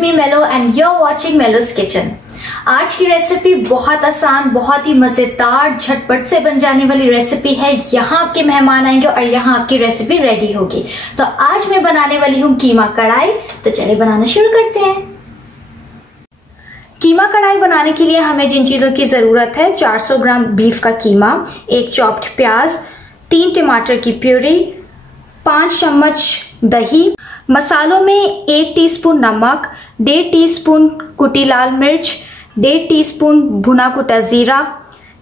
Me Mello and you are watching Mello's kitchen. आज की recipe बहुत आसान, बहुत ही मजेदार, झटपट से बन जाने वाली रेसिपी है। यहाँ आपके मेहमान आएंगे और यहाँ आपकी रेसिपी रेडी होगी। तो आज मैं बनाने वाली हूँ कीमा कढ़ाई। तो चलिए बनाना शुरू करते हैं। कीमा कढ़ाई बनाने के लिए हमें जिन चीजों की जरूरत है: 400 ग्राम बीफ का कीमा, 1 चॉप्ड प्याज, 3 टमाटर की प्यूरी, 5 चम्मच दही, मसालों में 1 टीस्पून नमक, 1.5 टीस्पून कुटी लाल मिर्च, 1.5 टीस्पून भुना कुटा जीरा,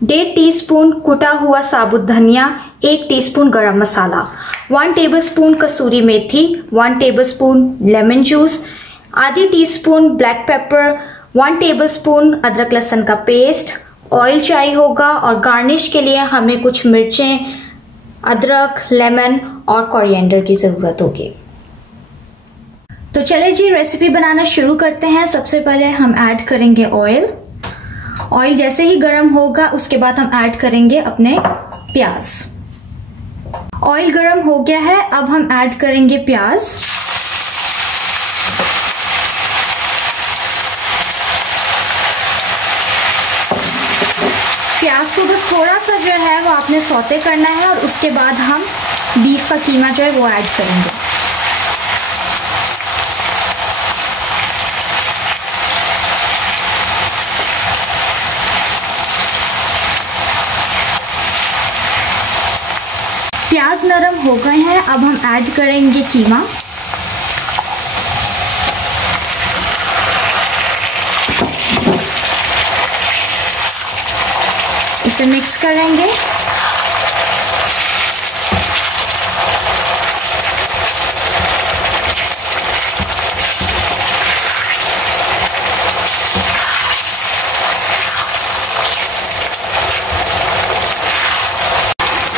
1.5 टीस्पून कुटा हुआ साबुत धनिया, 1 टीस्पून गरम मसाला, 1 टेबलस्पून कसूरी मेथी, 1 टेबलस्पून लेमन जूस, आधी टीस्पून ब्लैक पेपर, 1 टेबलस्पून अदरक लहसुन का पेस्ट, ऑयल चाहिए होगा और गार्निश के लिए हमें कुछ मिर्चें, अदरक, लेमन और कोरिएंडर की जरूरत होगी। तो चले जी रेसिपी बनाना शुरू करते हैं। सबसे पहले हम ऐड करेंगे ऑयल। ऑयल जैसे ही गर्म होगा उसके बाद हम ऐड करेंगे अपने प्याज। ऑयल गर्म हो गया है, अब हम ऐड करेंगे प्याज। प्याज को बस थोड़ा सा जो है वो आपने सौते करना है और उसके बाद हम बीफ का कीमा जो है वो ऐड करेंगे। प्याज नरम हो गए हैं, अब हम ऐड करेंगे कीमा। इसे मिक्स करेंगे।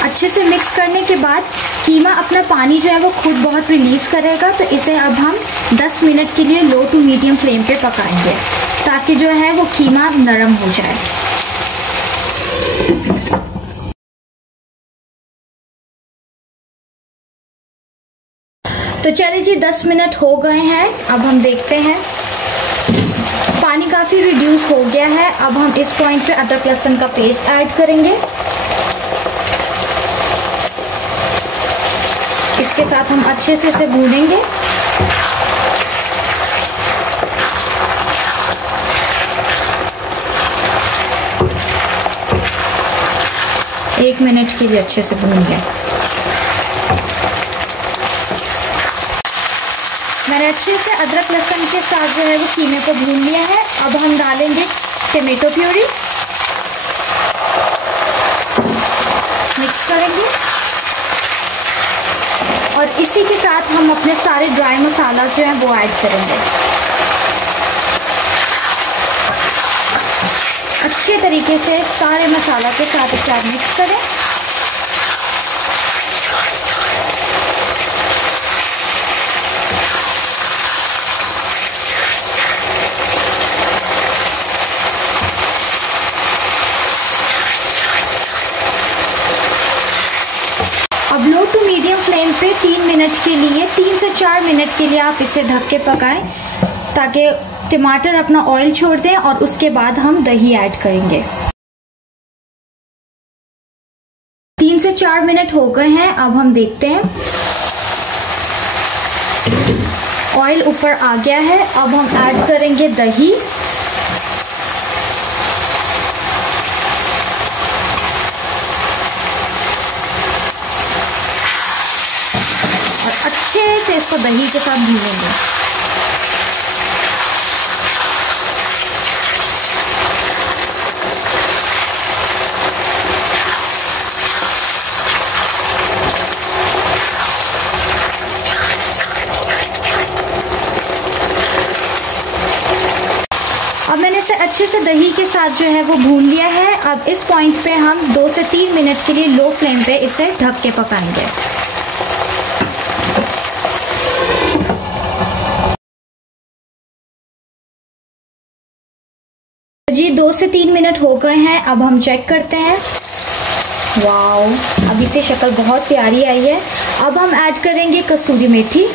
अच्छे से मिक्स करने के बाद कीमा अपना पानी जो है वो खुद बहुत रिलीज करेगा। तो इसे अब हम 10 मिनट के लिए लो टू मीडियम फ्लेम पे पकाएंगे ताकि जो है वो कीमा नरम हो जाए। तो चलिए जी 10 मिनट हो गए हैं, अब हम देखते हैं। पानी काफ़ी रिड्यूस हो गया है। अब हम इस पॉइंट पे अदरक लहसुन का पेस्ट ऐड करेंगे। इसके साथ हम अच्छे से इसे भूनेंगे। एक मिनट के लिए अच्छे से भूनेंगे। मैंने अच्छे से अदरक लहसुन के साथ जो है वो कीमे को भून लिया है। अब हम डालेंगे टमाटो प्यूरी, मिक्स करेंगे और इसी के साथ हम अपने सारे ड्राई मसाला जो हैं वो ऐड करेंगे। अच्छे तरीके से सारे मसाला के साथ इसे आप मिक्स करें। अब लो टू मीडियम फ्लेम पे 3 मिनट के लिए, 3 से 4 मिनट के लिए आप इसे ढक के पकाएं ताकि टमाटर अपना ऑयल छोड़ दें और उसके बाद हम दही ऐड करेंगे। 3 से 4 मिनट हो गए हैं, अब हम देखते हैं। ऑयल ऊपर आ गया है, अब हम ऐड करेंगे दही। अच्छे से इसको दही के साथ भूनेंगे। अब मैंने इसे अच्छे से दही के साथ जो है वो भून लिया है। अब इस पॉइंट पे हम 2 से 3 मिनट के लिए लो फ्लेम पे इसे ढक के पकाएंगे। जी 2 से 3 मिनट हो गए हैं, अब हम चेक करते हैं। वाओ, अभी से शक्ल बहुत प्यारी आई है। अब हम ऐड करेंगे कसूरी मेथी।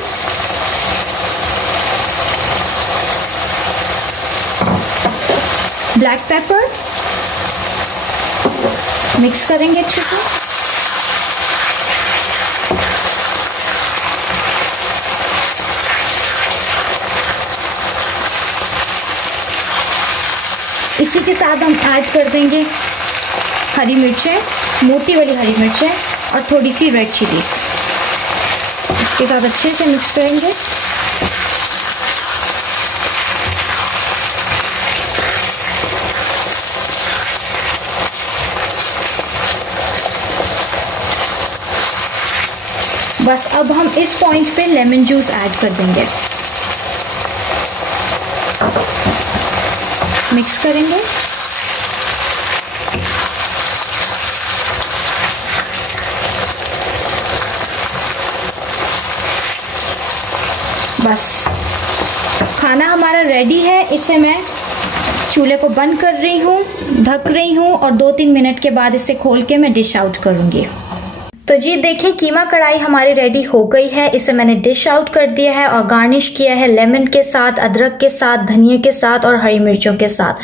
ब्लैक पेपर मिक्स करेंगे अच्छे से। इसी के साथ हम ऐड कर देंगे हरी मिर्चें, मोटी वाली हरी मिर्चें और थोड़ी सी रेड चिलीज। इसके साथ अच्छे से मिक्स करेंगे। बस अब हम इस पॉइंट पे लेमन जूस ऐड कर देंगे, मिक्स करेंगे। बस खाना हमारा रेडी है। इसे मैं चूल्हे को बंद कर रही हूँ, ढक रही हूँ और 2-3 मिनट के बाद इसे खोल के मैं डिश आउट करूँगी। तो जी देखें, कीमा कढ़ाई हमारी रेडी हो गई है। इसे मैंने डिश आउट कर दिया है और गार्निश किया है लेमन के साथ, अदरक के साथ, धनिया के साथ और हरी मिर्चों के साथ।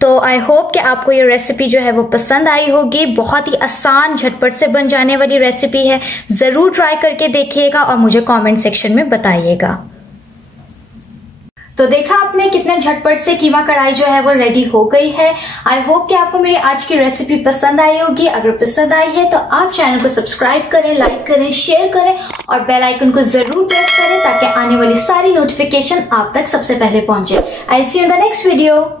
तो आई होप कि आपको ये रेसिपी जो है वो पसंद आई होगी। बहुत ही आसान, झटपट से बन जाने वाली रेसिपी है। जरूर ट्राई करके देखिएगा और मुझे कमेंट सेक्शन में बताइएगा। तो देखा आपने कितने झटपट से कीमा कढ़ाई जो है वो रेडी हो गई है। आई होप कि आपको मेरी आज की रेसिपी पसंद आई होगी। अगर पसंद आई है तो आप चैनल को सब्सक्राइब करें, लाइक करें, शेयर करें और बेल आइकन को जरूर प्रेस करें ताकि आने वाली सारी नोटिफिकेशन आप तक सबसे पहले पहुंचे। I see you in the next video.